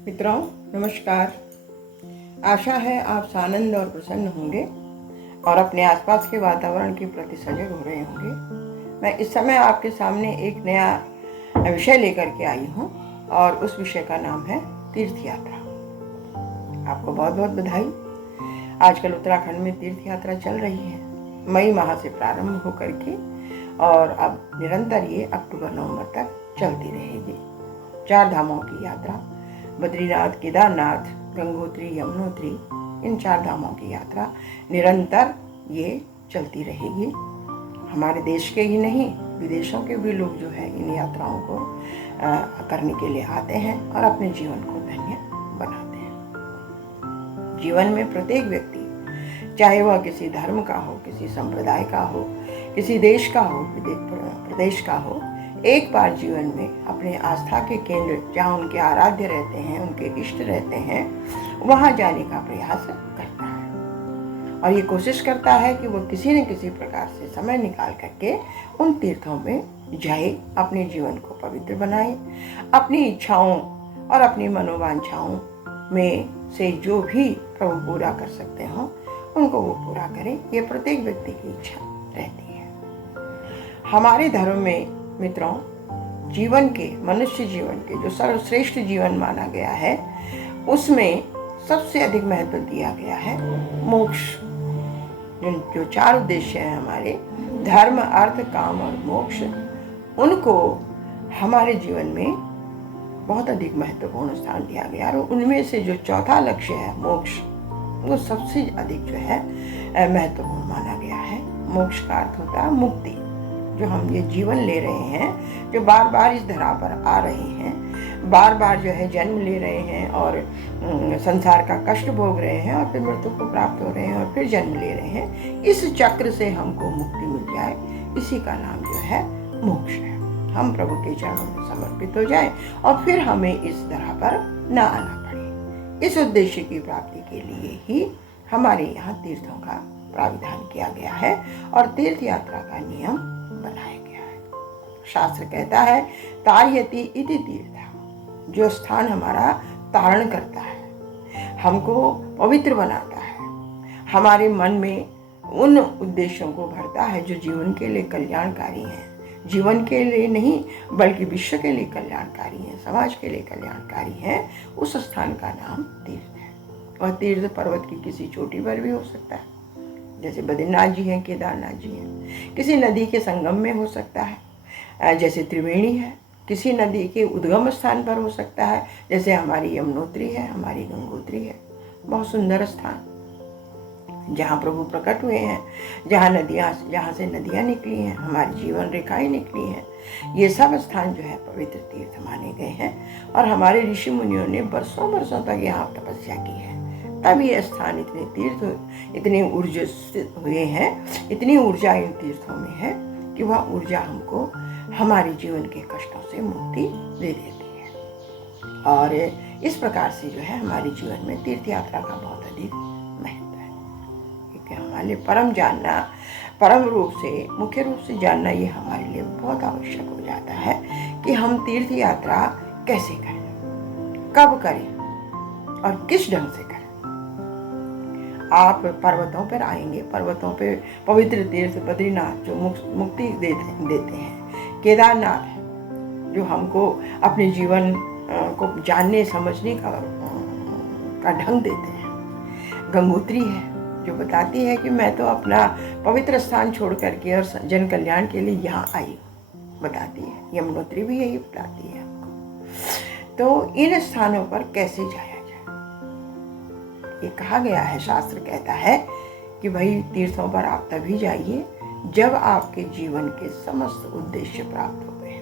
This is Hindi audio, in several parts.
मित्रों नमस्कार। आशा है आप सानंद और प्रसन्न होंगे और अपने आसपास के वातावरण के प्रति सजग हो रहे होंगे। मैं इस समय आपके सामने एक नया विषय लेकर के आई हूँ और उस विषय का नाम है तीर्थ यात्रा। आपको बहुत बहुत बधाई। आजकल उत्तराखंड में तीर्थ यात्रा चल रही है, मई माह से प्रारंभ होकर के और अब निरंतर ये अक्टूबर-नवंबर तक चलती रहेगी। 4 धामों की यात्रा, बद्रीनाथ, केदारनाथ, गंगोत्री, यमुनोत्री, इन 4 धामों की यात्रा निरंतर ये चलती रहेगी। हमारे देश के ही नहीं, विदेशों के भी लोग जो है इन यात्राओं को करने के लिए आते हैं और अपने जीवन को धन्य बनाते हैं। जीवन में प्रत्येक व्यक्ति, चाहे वह किसी धर्म का हो, किसी संप्रदाय का हो, किसी देश का हो, प्रदेश का हो, एक बार जीवन में अपने आस्था के केंद्र, जहाँ उनके आराध्य रहते हैं, उनके इष्ट रहते हैं, वहाँ जाने का प्रयास करता है और ये कोशिश करता है कि वो किसी न किसी प्रकार से समय निकाल करके उन तीर्थों में जाए, अपने जीवन को पवित्र बनाए, अपनी इच्छाओं और अपनी मनोवांछाओं में से जो भी प्रभु पूरा कर सकते हो उनको वो पूरा करें। ये प्रत्येक व्यक्ति की इच्छा रहती है। हमारे धर्म में मित्रों, जीवन के, मनुष्य जीवन के जो सर्वश्रेष्ठ जीवन माना गया है, उसमें सबसे अधिक महत्व दिया गया है मोक्ष। जो 4 उद्देश्य हैं हमारे, धर्म, अर्थ, काम और मोक्ष, उनको हमारे जीवन में बहुत अधिक महत्वपूर्ण स्थान दिया गया और उनमें से जो चौथा लक्ष्य है मोक्ष, वो सबसे अधिक जो है महत्वपूर्ण माना गया है। मोक्ष का अर्थ होता है मुक्ति। जो हम ये जीवन ले रहे हैं, जो बार बार इस धरा पर आ रहे हैं, बार बार जो है जन्म ले रहे हैं और संसार का कष्ट भोग रहे हैं और फिर मृत्यु को प्राप्त हो रहे हैं और फिर जन्म ले रहे हैं, इस चक्र से हमको मुक्ति मिल जाए, इसी का नाम जो है मोक्ष है। हम प्रभु के चरणों में समर्पित हो जाएं और फिर हमें इस धरा पर न आना पड़े। इस उद्देश्य की प्राप्ति के लिए ही हमारे यहाँ तीर्थों का प्राविधान किया गया है और तीर्थ यात्रा का नियम बनाया गया है। शास्त्र कहता है तारयति इति तीर्थ, जो स्थान हमारा तारण करता है, हमको पवित्र बनाता है, हमारे मन में उन उद्देश्यों को भरता है जो जीवन के लिए कल्याणकारी हैं, जीवन के लिए नहीं बल्कि विश्व के लिए कल्याणकारी हैं, समाज के लिए कल्याणकारी हैं, उस स्थान का नाम तीर्थ है। वह तीर्थ पर्वत की किसी चोटी पर भी हो सकता है, जैसे बद्रीनाथ जी हैं, केदारनाथ जी हैं। किसी नदी के संगम में हो सकता है, जैसे त्रिवेणी है। किसी नदी के उद्गम स्थान पर हो सकता है, जैसे हमारी यमुनोत्री है, हमारी गंगोत्री है। बहुत सुंदर स्थान जहाँ प्रभु प्रकट हुए हैं, जहाँ से नदियाँ निकली हैं, हमारी जीवन रेखाएं निकली हैं, ये सब स्थान जो है पवित्र तीर्थ माने गए हैं और हमारे ऋषि मुनियों ने बरसों बरसों तक यहाँ तपस्या की है। तब ये स्थान इतने तीर्थ, इतने ऊर्जित हुए हैं, इतनी ऊर्जा इन तीर्थों में है कि वह ऊर्जा हमको हमारे जीवन के कष्टों से मुक्ति दे देती है। और इस प्रकार से जो है हमारे जीवन में तीर्थ यात्रा का बहुत अधिक महत्व है, क्योंकि हमारे परम जानना, परम रूप से, मुख्य रूप से जानना ये हमारे लिए बहुत आवश्यक हो जाता है कि हम तीर्थ यात्रा कैसे करें, कब करें और किस ढंग से करें। आप पर्वतों पर आएंगे, पर्वतों पे पवित्र तीर्थ बद्रीनाथ जो मुक्ति देते हैं, केदारनाथ है जो हमको अपने जीवन को जानने समझने का ढंग देते हैं, गंगोत्री है जो बताती है कि मैं तो अपना पवित्र स्थान छोड़ करके और जन कल्याण के लिए यहाँ आई, बताती है। यमुनोत्री भी यही बताती है हमको। तो इन स्थानों पर कैसे जाया जाए, ये कहा गया है, शास्त्र कहता है कि भाई तीर्थों पर आप तभी जाइए जब आपके जीवन के समस्त उद्देश्य प्राप्त हो गए।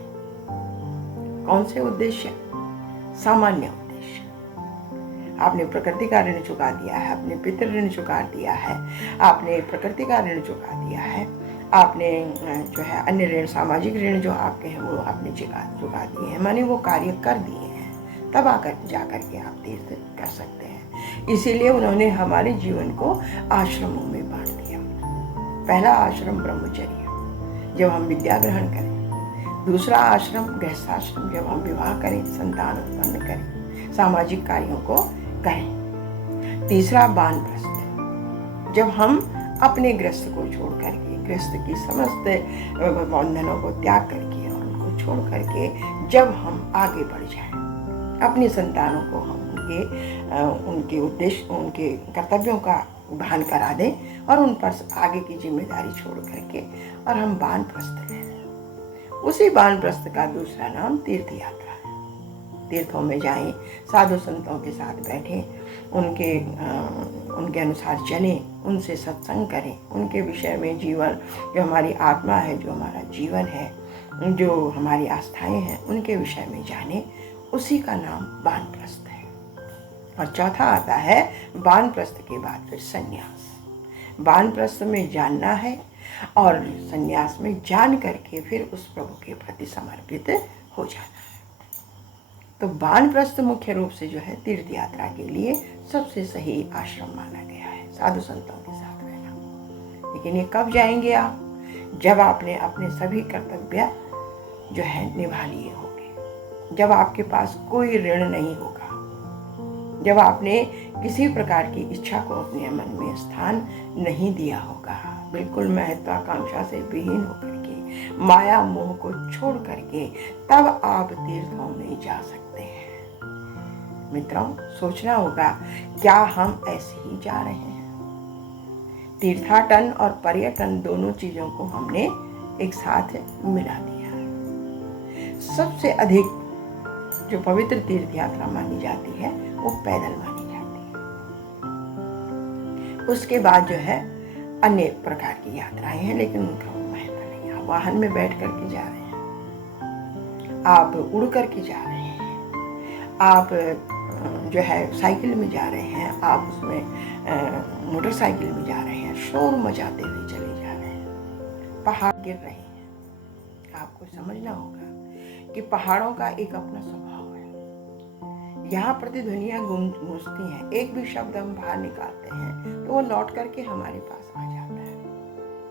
कौन से उद्देश्य? सामान्य उद्देश्य। आपने प्रकृति का ऋण चुका दिया है, आपने पितृ ऋण चुका दिया है, आपने प्रकृति का ऋण चुका दिया है, आपने जो है अन्य ऋण, सामाजिक ऋण जो आपके हैं वो आपने चुका दिए हैं, माने वो कार्य कर दिए हैं, तब आकर जाकर के आप तीर्थ कर सकते हैं। इसीलिए उन्होंने हमारे जीवन को आश्रमों में बांट दिया। पहला आश्रम ब्रह्मचर्य, जब हम विद्या ग्रहण करें। दूसरा आश्रम गृहस्थाश्रम, जब हम विवाह करें, संतान उत्पन्न करें। सामाजिक कार्यों को करें। तीसरा, वानप्रस्थ। जब हम अपने गृहस्थ को छोड़ करके, गृहस्थ की समस्त बंधनों को त्याग करके और उनको छोड़ करके जब हम आगे बढ़ जाएं, अपनी संतानों को हम उनके उद्देश्य, उनके कर्तव्यों का भान करा दें और उन पर आगे की जिम्मेदारी छोड़ करके और हम वानप्रस्थ ले लें। उसी वानप्रस्थ का दूसरा नाम तीर्थ यात्रा है। तीर्थों में जाएं, साधु संतों के साथ बैठें, उनके अनुसार चलें, उनसे सत्संग करें, उनके विषय में जीवन, जो हमारी आत्मा है, जो हमारा जीवन है, जो हमारी आस्थाएं हैं, उनके विषय में जानें। उसी का नाम वानप्रस्थ है। और चौथा आता है वानप्रस्थ के बाद फिर संन्यास। वानप्रस्थ में जानना है और संन्यास में जान करके फिर उस प्रभु के प्रति समर्पित हो जाना है। तो वानप्रस्थ मुख्य रूप से जो है तीर्थ यात्रा के लिए सबसे सही आश्रम माना गया है, साधु संतों के साथ रहना। लेकिन ये कब जाएंगे आप? जब आपने अपने सभी कर्तव्य जो है निभा लिए होंगे, जब आपके पास कोई ऋण नहीं होगा, जब आपने किसी प्रकार की इच्छा को अपने मन में स्थान नहीं दिया होगा, बिल्कुल महत्वाकांक्षा से विहीन होकर के, माया मोह को छोड़ करके, तब आप तीर्थों में जा सकते हैं। मित्रों, सोचना होगा, क्या हम ऐसे ही जा रहे हैं? तीर्थाटन और पर्यटन दोनों चीजों को हमने एक साथ मिला दिया है। सबसे अधिक जो पवित्र तीर्थ यात्रा मानी जाती है वो पैदल मानी जाती है। उसके बाद जो है अन्य प्रकार की यात्राएं हैं, लेकिन उनका महत्व नहीं। आप वाहन में बैठ करके जा रहे हैं, आप उड़ करके जा रहे हैं, आप जो है साइकिल में जा रहे हैं, आप उसमें मोटरसाइकिल में जा रहे हैं, शोर मचाते हुए चले जा रहे हैं, पहाड़ गिर रहे हैं। आपको समझना होगा कि पहाड़ों का एक अपना स्वभाव है। यहाँ प्रतिध्वनियाँ गूंजती हैं, एक भी शब्द हम बाहर निकालते हैं तो वो लौट करके हमारे पास आ जाता है।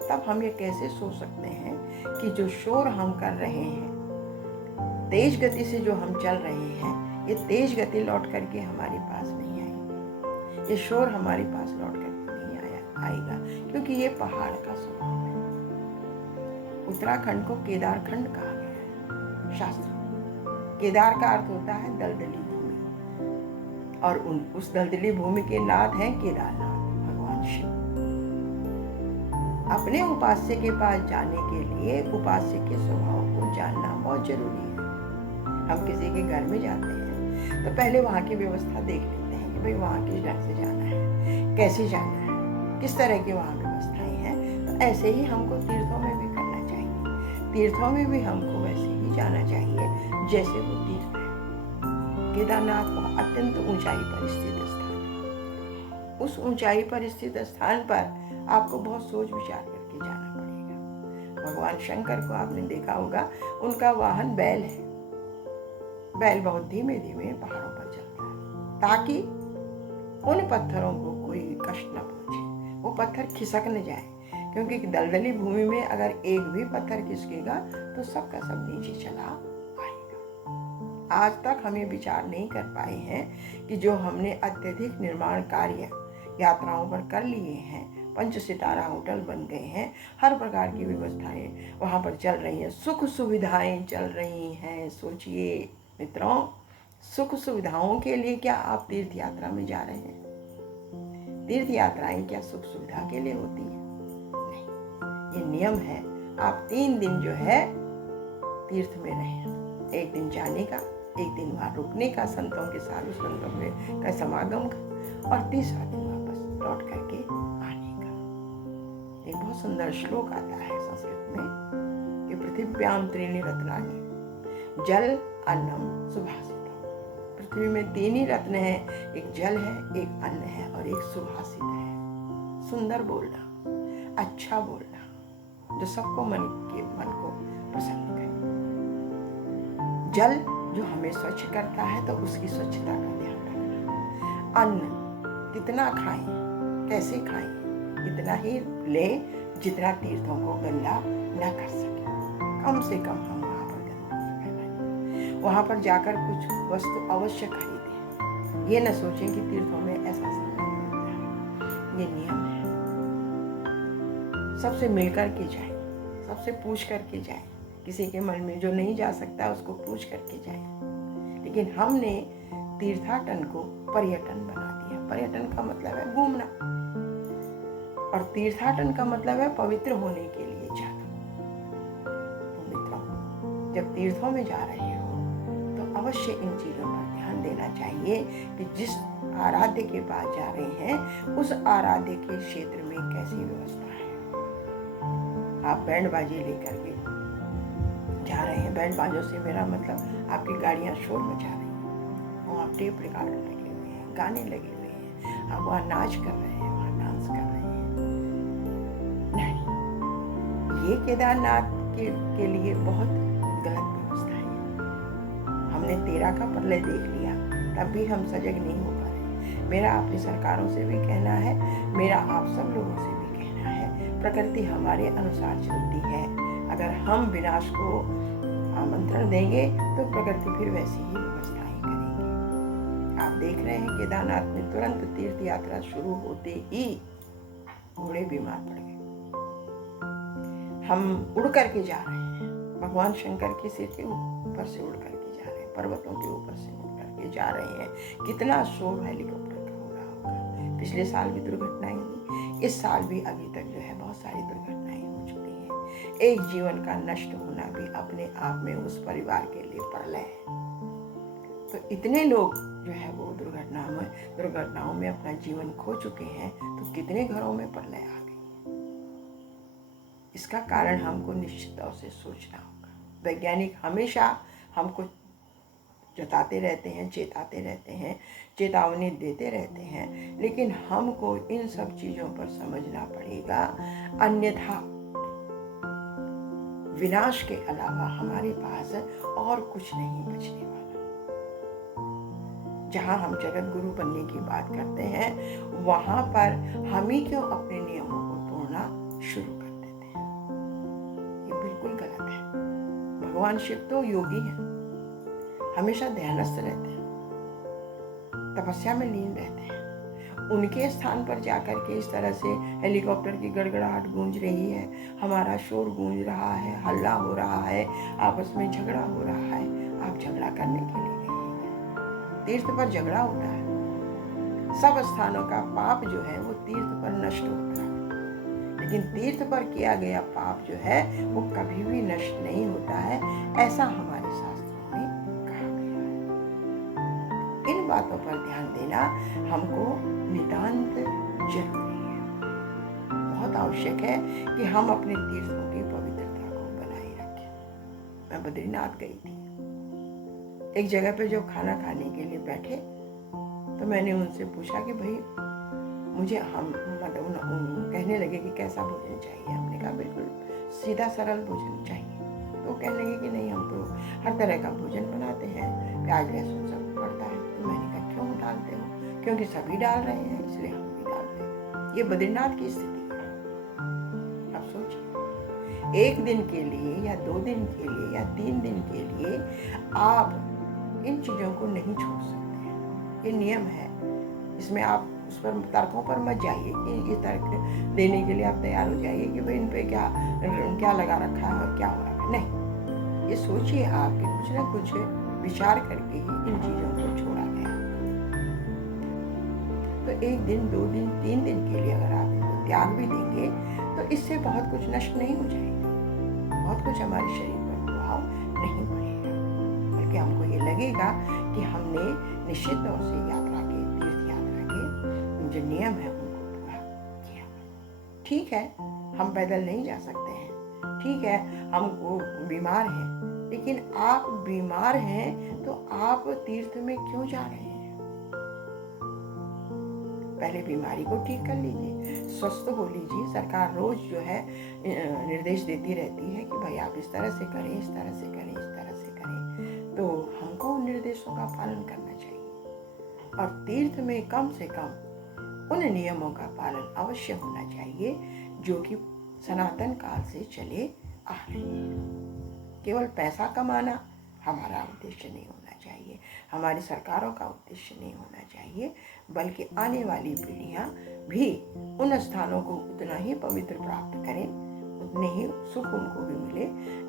तब हम ये कैसे सोच सकते हैं कि जो शोर हम कर रहे हैं, तेज गति से जो हम चल रहे हैं, ये तेज गति लौट करके हमारे पास नहीं आएगी, ये शोर हमारे पास लौट करके नहीं आएगा, क्योंकि ये पहाड़ का स्वभाव है। उत्तराखंड को केदारखंड कहा गया है शास्त्र। केदार का अर्थ होता है दलदली भूमि, और उस दलदली भूमि के नाथ हैं केदारनाथ, भगवान शिव। अपने उपास्य के पास जाने के लिए उपास्य के स्वभाव को जानना बहुत जरूरी है। हम किसी के घर में जाते हैं तो पहले वहाँ की व्यवस्था देख लेते हैं कि भाई वहाँ किस ढंग से जाना है, कैसे जाना है, किस तरह की वहाँ व्यवस्थाएं हैं। तो ऐसे ही हमको तीर्थों में भी करना चाहिए। तीर्थों में भी हमको वैसे ही जाना चाहिए जैसे वो तीर्थ है। केदारनाथ वहाँ अत्यंत ऊंचाई पर स्थित स्थान है। उस ऊंचाई पर स्थित स्थान पर आपको बहुत सोच विचार करके जाना पड़ेगा। भगवान शंकर को आपने देखा होगा, उनका वाहन बैल है। बैल बहुत धीमे धीमे पहाड़ों पर चलता है ताकि उन पत्थरों को कोई कष्ट न पहुंचे, वो पत्थर खिसक न जाए, क्योंकि दलदली भूमि में अगर एक भी पत्थर खिसकेगा तो सबका सब नीचे चला आएगा। आज तक हम ये विचार नहीं कर पाए हैं कि जो हमने अत्यधिक निर्माण कार्य यात्राओं पर कर लिए हैं, 5 सितारा होटल बन गए हैं, हर प्रकार की व्यवस्थाएं वहाँ पर चल रही हैं, सुख सुविधाएं चल रही हैं। सोचिए मित्रों, सुख सुविधाओं के लिए क्या आप तीर्थ यात्रा में जा रहे हैं? तीर्थ यात्राएं क्या सुख सुविधा के लिए होती हैं? नहीं, ये नियम है। आप 3 दिन जो है तीर्थ में रहें, 1 दिन जाने का, 1 दिन वहाँ रुकने का, संतों के साधु संतों का समागम का, और तीसरा दिन वापस लौट करके आने का। एक बहुत सुंदर श्लोक आता है संस्कृत में कि पृथिव्याम त्रीणि रत्नानि जल अन्नम सुभाषितम। पृथ्वी में 3 ही रत्न हैं, एक जल है, एक अन्न है और एक सुभाषित है। सुंदर बोलना, अच्छा बोलना, जो सबको मन को प्रसन्न करे। जल जो हमें स्वच्छ करता है तो उसकी स्वच्छता का ध्यान रखना। अन्न कितना खाएं, कैसे खाएं, इतना ही ले जितना तीर्थों को गंदा न कर सके। कम से कम हम वहाँ पर जाकर कुछ वस्तु अवश्य खरीदें, ये न सोचें कि तीर्थों में ऐसा समय होता है। ये नियम है। सबसे मिल कर के जाए, सबसे पूछ करके जाए। किसी के मन में जो नहीं जा सकता उसको पूछ करके जाए। लेकिन हमने तीर्थाटन को पर्यटन बना दिया। पर्यटन का मतलब है घूमना, और तीर्थाटन का मतलब है पवित्र होने के लिए जाना। तो मित्रों, जब तीर्थों में जा रहे हो तो अवश्य इन चीजों पर ध्यान देना चाहिए कि जिस आराध्य के पास जा रहे हैं उस आराध्य के क्षेत्र में कैसी व्यवस्था है। आप बैंड बाजी लेकर के जा रहे हैं, बैंड बाजों से मेरा मतलब आपकी गाड़ियां शोर मचा रही हैं, वहाँ टेप रिकॉर्डर लगे हुए हैं, गाने लगे हुए हैं, आप वहाँ नाच कर रहे हैं, वहाँ डांस कर रहे हैं। नहीं, ये केदारनाथ के लिए बहुत गलत व्यवस्था है। हमने 13 का प्रलय देख लिया, तब भी हम सजग नहीं हो पा रहे। मेरा अपनी सरकारों से भी कहना है, मेरा आप सब लोगों से भी कहना है, प्रकृति हमारे अनुसार चलती है। अगर हम विनाश को आमंत्रण देंगे तो प्रकृति फिर वैसी ही व्यवस्थाएं करेगी। आप देख रहे हैं केदारनाथ में तुरंत तीर्थ यात्रा शुरू होते ही घोड़े बीमार पड़ गए। हम उड़ करके जा रहे हैं, भगवान शंकर के सिर के ऊपर से उड़ करके जा रहे हैं, पर्वतों के ऊपर से उड़ करके जा रहे हैं। कितना शोर हेलीकॉप्टर का हो रहा होगा। पिछले साल भी दुर्घटनाएं हुई, इस साल भी अभी तक जो है बहुत सारी दुर्घटनाएं हो चुकी हैं। एक जीवन का नष्ट होना भी अपने आप में उस परिवार के लिए प्रलय है। तो इतने लोग जो है वो दुर्घटनाओं में अपना जीवन खो चुके हैं, तो कितने घरों में प्रलय आ गई। इसका कारण हमको निश्चित तौर से सोचना होगा। वैज्ञानिक हमेशा हमको जताते रहते हैं, चेताते रहते हैं, चेतावनी देते रहते हैं, लेकिन हमको इन सब चीजों पर समझना पड़ेगा। अन्यथा विनाश के अलावा हमारे पास और कुछ नहीं बचने वाला। जहां हम जगत गुरु बनने की बात करते हैं, वहां पर हम ही क्यों अपने नियमों को तोड़ना शुरू कर देते हैं। ये बिल्कुल गलत है। भगवान शिव तो योगी हैं, हमेशा ध्यानस्थ रहते हैं, तपस्या में लीन रहते हैं। उनके स्थान पर जाकर के इस तरह से हेलीकॉप्टर की गड़गड़ाहट गूंज रही है, हमारा शोर गूंज रहा है, हल्ला हो रहा है, आपस में झगड़ा हो रहा है। आप झगड़ा करने के लिए गए हैं। तीर्थ पर झगड़ा होता है। सब स्थानों का पाप जो है वो तीर्थ पर नष्ट होता है, लेकिन तीर्थ पर किया गया पाप जो है वो कभी भी नष्ट नहीं होता है। ऐसा हमारे शास्त्रों में कहा गया है। इन बातों पर ध्यान देना हमको नितांत जरूरी है। बहुत आवश्यक है कि हम अपने तीर्थों की पवित्रता को बनाए रखें। मैं बद्रीनाथ गई थी। एक जगह पे जो खाना खाने के लिए बैठे, तो मैंने उनसे पूछा कि भाई मुझे कहने लगे कि कैसा भोजन चाहिए। हमने कहा बिल्कुल सीधा सरल भोजन चाहिए। तो कहने लगे कि नहीं, हम तो हर तरह का भोजन बनाते हैं, प्याज लहसुन सब पड़ता है। तो मैंने कहा क्यों डालते हो? क्योंकि सभी डाल रहे हैं इसलिए हम भी डाल रहे हैं। ये बद्रीनाथ की स्थिति है। अब सोचिए, एक दिन के लिए या 2 दिन के लिए या 3 दिन के लिए आप इन चीजों को नहीं छोड़ सकते हैं। ये नियम है। इसमें आप उस पर तर्कों पर मत जाइए कि ये तर्क देने के लिए आप तैयार हो जाइए कि भाई इन पे क्या लगा रखा है और क्या हो रहा है। नहीं, ये सोचिए आप कि कुछ ना कुछ विचार करके ही इन चीजों को छोड़ा गया। तो 1 दिन 2 दिन 3 दिन के लिए अगर आप इनको त्याग भी देंगे तो इससे बहुत कुछ नष्ट नहीं हो जाएगा, बहुत कुछ हमारे शरीर पर प्रभाव नहीं पड़ेगा, बल्कि हमको ये लगेगा कि हमने निश्चित तौर से तीर्थ यात्रा के जो नियम है उनको पूरा किया। ठीक है, हम पैदल नहीं जा सकते हैं, ठीक है, हम बीमार हैं, लेकिन आप बीमार हैं तो आप तीर्थ में क्यों जा रहे हैं? पहले बीमारी को ठीक कर लीजिए, स्वस्थ हो लीजिए। सरकार रोज जो है निर्देश देती रहती है कि भाई आप इस तरह से करें, इस तरह से करें, इस तरह से करें। तो हमको उन निर्देशों का पालन करना चाहिए और तीर्थ में कम से कम उन नियमों का पालन अवश्य होना चाहिए जो कि सनातन काल से चले आ रहे हैं। केवल पैसा कमाना हमारा उद्देश्य नहीं होना चाहिए। हमारी सरकारों का उद्देश्य नहीं होना चाहिए, बल्कि आने वाली पीढ़ियां भी उन स्थानों को उतना ही पवित्र प्राप्त करें, उतने ही सुख उनको भी मिले,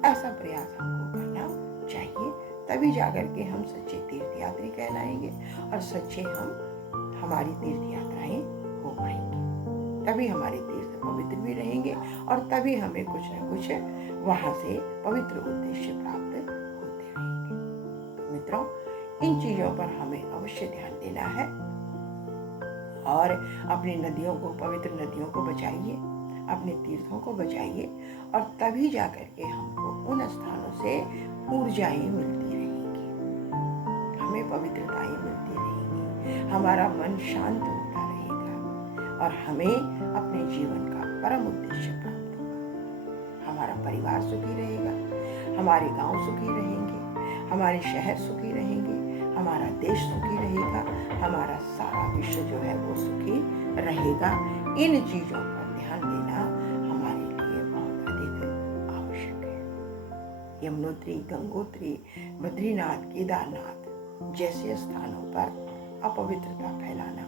ऐसा प्रयास हमको करना चाहिए। तभी जाकर के हम सच्चे तीर्थयात्री कहलाएंगे और सच्चे हमारी तीर्थ यात्राएं हो पाएंगी। तभी हमारे तीर्थ पवित्र भी रहेंगे और तभी हमें कुछ न कुछ वहां से पवित्र उद्देश्य प्राप्त होते रहेंगे। तो मित्रों, इन चीजों पर हमें अवश्य ध्यान देना है और अपनी नदियों को, पवित्र नदियों को बचाइए, अपने तीर्थों को बचाइए और तभी जाकर के हमको उन स्थानों से ऊर्जाएं मिलती रहेंगी, हमें पवित्रताएं मिलती रहेंगी, हमारा मन शांत होता रहेगा और हमें अपने जीवन का परम उद्देश्य प्राप्त होगा। हमारा परिवार सुखी रहेगा, हमारे गांव सुखी रहेंगे, हमारे शहर सुखी रहेंगे, हमारा देश सुखी रहेगा, हमारा सारा विश्व जो है वो सुखी रहेगा। इन चीजों पर ध्यान देना हमारे लिए बहुत अधिक आवश्यक है। यमुनोत्री, गंगोत्री, बद्रीनाथ, केदारनाथ जैसे स्थानों पर अपवित्रता फैलाना,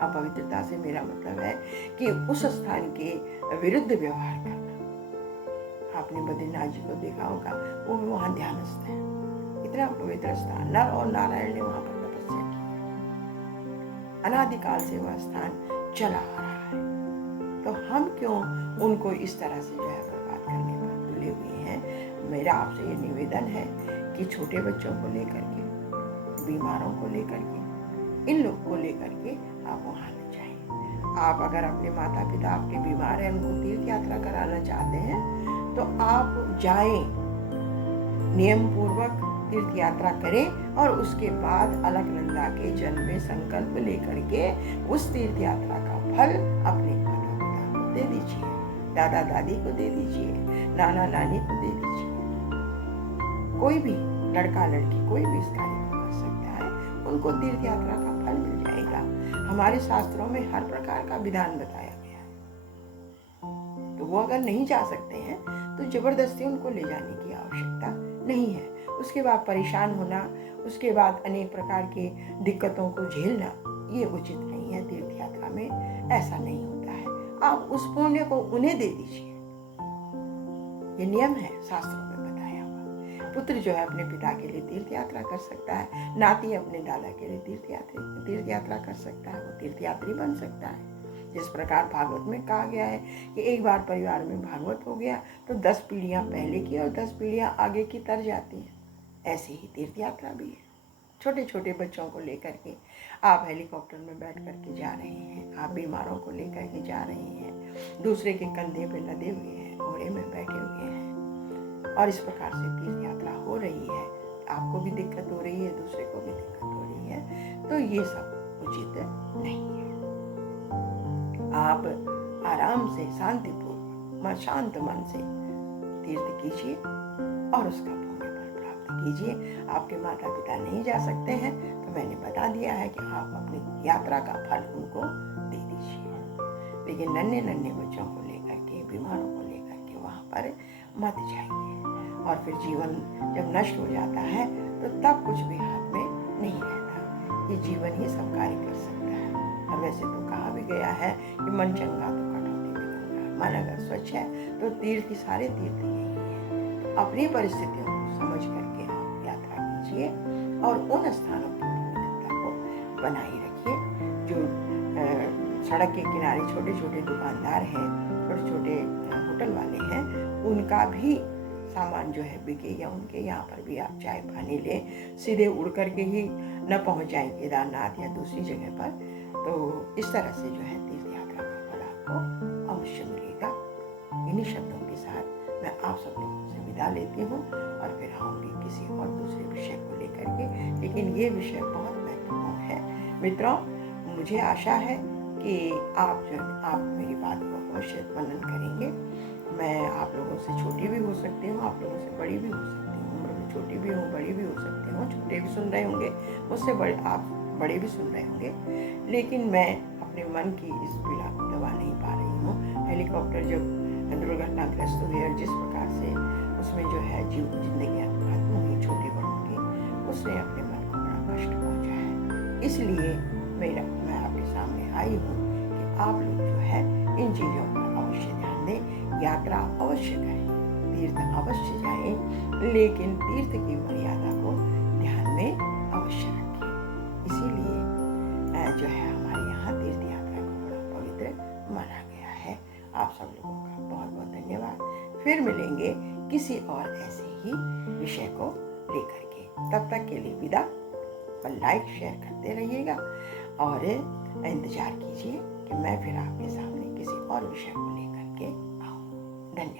अपवित्रता से मेरा मतलब है कि उस स्थान के विरुद्ध व्यवहार करना। आपने बद्रीनाथ जी को देखा होगा, वो भी वहां ध्यानस्थ है, इतना पवित्र स्थान, नर और नारायण ने वहां पर तपस्या की, अनादिकाल से वह स्थान चला आ रहा है। तो हम क्यों उनको इस तरह से जो है बर्बाद करने पर तुले हुए हैं। मेरा आपसे ये निवेदन है कि छोटे बच्चों को लेकर के, बीमारों को लेकर के, इन लोग को लेकर के आप वहां न जाएं। आप अगर अपने माता पिता आपके बीमार हैं, उनको तीर्थ यात्रा कराना चाहते हैं तो आप जाएं, नियम पूर्वक तीर्थ यात्रा करें और उसके बाद अलकनंदा के जन्म में संकल्प लेकर के उस तीर्थ यात्रा का फल अपने माता पिता को दे दीजिए, दादा दादी को दे दीजिए, नाना नानी को दे दीजिए। कोई भी लड़का लड़की कोई भी इस कार्य को कर सकता है, उनको तीर्थ यात्रा का फल मिल जाएगा। हमारे शास्त्रों में हर प्रकार का विधान बताया गया है। तो वो अगर नहीं जा सकते हैं तो जबरदस्ती उनको ले जाने की आवश्यकता नहीं है। उसके बाद परेशान होना, उसके बाद अनेक प्रकार की दिक्कतों को झेलना, ये उचित नहीं है। तीर्थ यात्रा में ऐसा नहीं होता है। आप उस पुण्य को उन्हें दे दीजिए, ये नियम है शास्त्रों में बताया हुआ। पुत्र जो है अपने पिता के लिए तीर्थ यात्रा कर सकता है, नाती अपने दादा के लिए तीर्थ यात्रा कर सकता है, वो तीर्थ यात्री बन सकता है। जिस प्रकार भागवत में कहा गया है कि एक बार परिवार में भागवत हो गया तो 10 पीढ़ियां पहले की और 10 पीढ़ियां आगे की तर जाती हैं। ऐसी ही तीर्थ यात्रा भी है। छोटे छोटे बच्चों को लेकर के आप हेलीकॉप्टर में बैठ करके जा रहे हैं, आप बीमारों को लेकर के जा रहे हैं, दूसरे के कंधे पे लदे हुए हैं, घोड़े में बैठे हुए हैं और इस प्रकार से तीर्थ यात्रा हो रही है। आपको भी दिक्कत हो रही है, दूसरे को भी दिक्कत हो रही है, तो ये सब उचित नहीं है। आप आराम से, शांतिपूर्वक, शांत मन से तीर्थ कीजिए और उसका पुण्य फल प्राप्त कीजिए। आपके माता पिता नहीं जा सकते हैं तो मैंने बता दिया है कि आप अपनी यात्रा का फल उनको दे दीजिए, लेकिन नन्हे नन्हे बच्चों को लेकर के, बीमारों को लेकर के वहाँ पर मत जाइए। और फिर जीवन जब नष्ट हो जाता है तो तब कुछ भी हाथ में नहीं रहता। ये जीवन ही सब कार्य कर सकता है। और वैसे तो कहा भी गया है कि मन चंगा तो कटौती भी गंगा। मन अगर स्वच्छ है तो तीर्थ ही सारे तीर्थ यही है। तो अपनी परिस्थितियों को समझ करके आप यात्रा कीजिए और उन स्थानों की पवित्रता को बनाए रखिए। जो सड़क के किनारे छोटे छोटे दुकानदार हैं, छोटे छोटे होटल वाले हैं, उनका भी सामान जो है बिके या उनके यहाँ पर भी आप चाय पानी लें, सीधे उड़ करके ही न पहुँच जाएं केदारनाथ या दूसरी जगह पर। तो इस तरह से जो है तीर्थ यात्रा का फल आपको अवश्य मिलेगा। इन्हीं शब्दों के साथ मैं आप सब लोगों से विदा लेती हूँ और फिर आऊँगी किसी और दूसरे विषय को लेकर के, लेकिन ये विषय बहुत महत्वपूर्ण है। मित्रों, मुझे आशा है कि आप मेरी बात को अवश्य मनन करेंगे। मैं आप लोगों से छोटी भी हो सकती हूँ, आप लोगों से बड़ी भी हो सकती हूँ, उम्र में छोटी भी हूँ, बड़ी भी हो सकती हूँ। छोटे भी सुन रहे होंगे मुझसे, आप बड़े भी सुन रहे होंगे, लेकिन मैं अपने मन की इस पीड़ा को दबा नहीं पा रही हूँ। हेलीकॉप्टर जब दुर्घटनाग्रस्त हुई और जिस प्रकार से उसमें जो है जिंदगियाँ खत्म हुई छोटे बड़ों की, उसने अपने मन को कष्ट पहुंचा है। इसलिए मैं आपके सामने आई हूँ कि आप लोग जो है इन चीज़ों पर अवश्य ध्यान दें, यात्रा अवश्य करें, तीर्थ अवश्य जाएं, लेकिन तीर्थ की मर्यादा को ध्यान में अवश्य रखें। इसीलिए जो है हमारे यहाँ तीर्थ यात्रा को बड़ा पवित्र माना गया है। आप सब लोगों का बहुत बहुत धन्यवाद। फिर मिलेंगे किसी और ऐसे ही विषय को लेकर के। तब तक के लिए विदा। पर लाइक शेयर करते रहिएगा और इंतजार कीजिए कि मैं फिर आपके सामने किसी और विषय को लेकर के आऊँ। धन्यवाद।